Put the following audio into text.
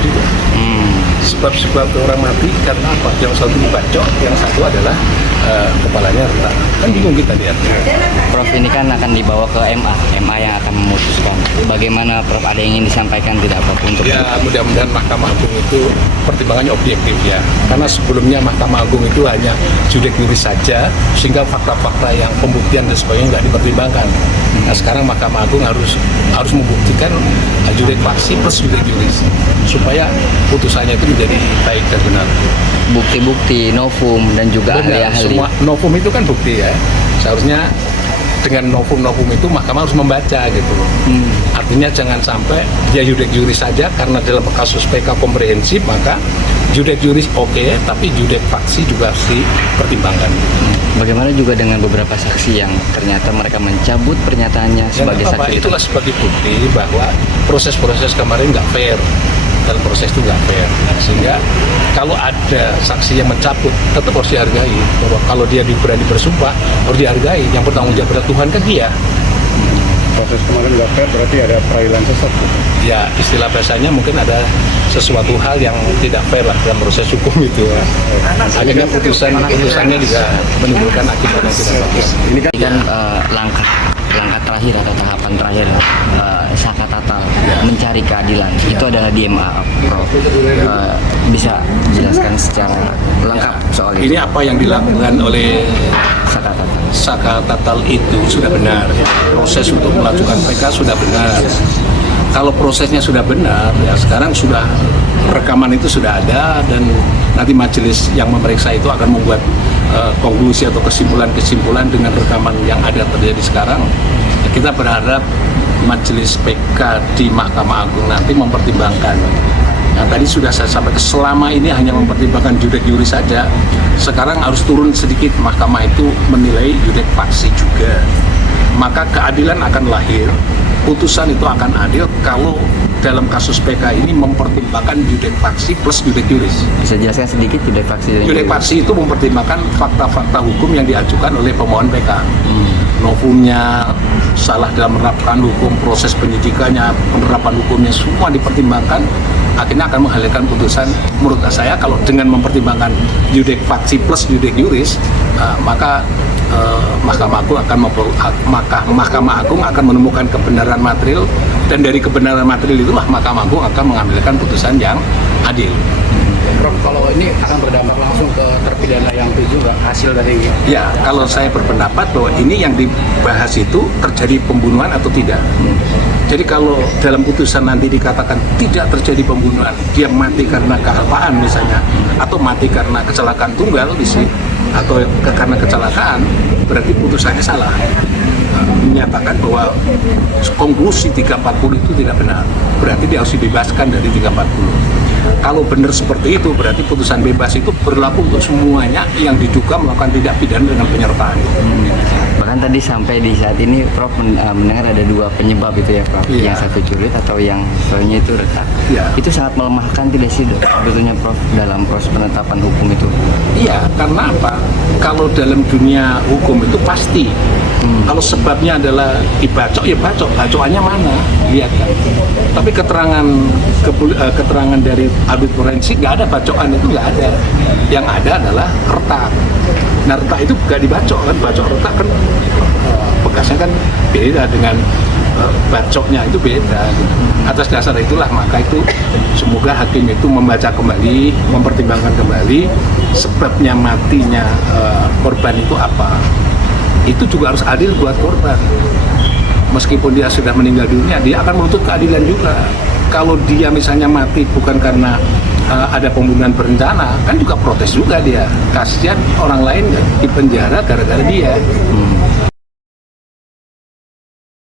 juga. Sebab orang mati karena apa? Yang satu dibacok, yang satu adalah kepalanya retak. Kan bingung kita lihat. Prof, ini kan akan dibawa ke MA yang akan memutuskan. Bagaimana Prof, ada yang ingin disampaikan tidak Prof untuk Ya mudah-mudahan Mahkamah Agung itu pertimbangannya objektif ya. Karena sebelumnya Mahkamah Agung itu hanya judek juris saja, sehingga fakta-fakta yang pembuktian dan sebagainya nggak dipertimbangkan. Nah sekarang Mahkamah Agung harus membuktikan judek faksi plus judek juris supaya putusannya itu menjadi baik dan benar. bukti-bukti, novum dan juga Benar, ahli-ahli? semua novum itu kan bukti ya. Seharusnya dengan novum itu Mahkamah harus membaca gitu. Artinya jangan sampai dia judek juris saja, karena dalam kasus PK komprehensif maka judek juris oke, tapi judek faksi juga harus dipertimbangkan. Bagaimana juga dengan beberapa saksi yang ternyata mereka mencabut pernyataannya sebagai saksi? Itulah sebagai bukti bahwa proses-proses kemarin nggak fair, dalam proses itu nggak fair, sehingga kalau ada saksi yang mencabut tetap harus dihargai, bahwa kalau dia berani bersumpah harus dihargai, yang bertanggung jawab pada Tuhan kan dia. Proses kemarin nggak fair berarti ada perailan sesat. Ya istilah bahasanya mungkin ada sesuatu hal yang tidak fair lah dalam proses hukum itu. Akhirnya putusannya juga menimbulkan akibat yang tidak bagus. Ini kan Ini kan langkah terakhir atau tahapan terakhir Saka Tatal mencari keadilan itu adalah di MA, Prof. Bisa jelaskan secara lengkap soal Ini itu? apa yang dilakukan oleh Saka Tatal. Saka Tatal itu sudah benar. Proses untuk melakukan PK sudah benar. Kalau prosesnya sudah benar, ya sekarang sudah rekaman itu sudah ada, dan nanti majelis yang memeriksa itu akan membuat konklusi atau kesimpulan-kesimpulan dengan rekaman yang ada terjadi sekarang. Ya, kita berharap majelis PK di Mahkamah Agung nanti mempertimbangkan. Nah, tadi sudah saya sampaikan, selama ini hanya mempertimbangkan judek juris saja. Sekarang harus turun sedikit, Mahkamah itu menilai judek faksi juga. Maka keadilan akan lahir, putusan itu akan adil kalau dalam kasus PK ini mempertimbangkan judek faksi plus judek juris. Bisa jelaskan sedikit judek faksi dan Judek faksi itu mempertimbangkan fakta-fakta hukum yang diajukan oleh pemohon PK. Novumnya, salah dalam menerapkan hukum, proses penyidikannya, penerapan hukumnya, semua dipertimbangkan. Akhirnya akan menghasilkan putusan. Menurut saya kalau dengan mempertimbangkan judek faksi plus judek juris, maka Mahkamah Agung akan menemukan kebenaran material, dan dari kebenaran material itulah Mahkamah Agung akan mengambilkan putusan yang adil. Prof, kalau ini akan berdampak langsung ke terpidana yang 7 nggak hasil dari Ya, kalau saya berpendapat bahwa ini yang dibahas itu terjadi pembunuhan atau tidak. Jadi kalau dalam putusan nanti dikatakan tidak terjadi pembunuhan, dia mati karena kealpaan misalnya, atau mati karena kecelakaan tunggal atau karena kecelakaan, berarti putusannya salah. Menyatakan bahwa konklusi 340 itu tidak benar, berarti dia harus dibebaskan dari 340. Kalau benar seperti itu, berarti putusan bebas itu berlaku untuk semuanya yang diduga melakukan tindak pidana dengan penyertaan. bahkan tadi sampai di saat ini Prof mendengar ada 2 penyebab itu ya Prof. Iya. Yang satu curit atau yang satunya itu retak. Iya. Itu sangat melemahkan tidak sih sebetulnya Prof dalam proses penetapan hukum itu? Iya, karena apa? Kalau dalam dunia hukum itu pasti. Kalau sebabnya adalah dibacok, ya bacok. Bacokannya mana? Lihat kan. Tapi keterangan dari audit forensik nggak ada bacokan, itu nggak ada. Yang ada adalah retak. Nah, retak itu nggak dibacok kan? Bacok retak kan bekasnya kan beda dengan bacoknya, itu beda. Atas dasar itulah maka itu semoga hakim itu membaca kembali, mempertimbangkan kembali sebabnya matinya korban itu apa. Itu juga harus adil buat korban. Meskipun dia sudah meninggal dunia, dia akan menuntut keadilan juga. Kalau dia misalnya mati bukan karena ada pembunuhan berencana, kan juga protes juga dia. Kasihan orang lain di penjara gara-gara dia.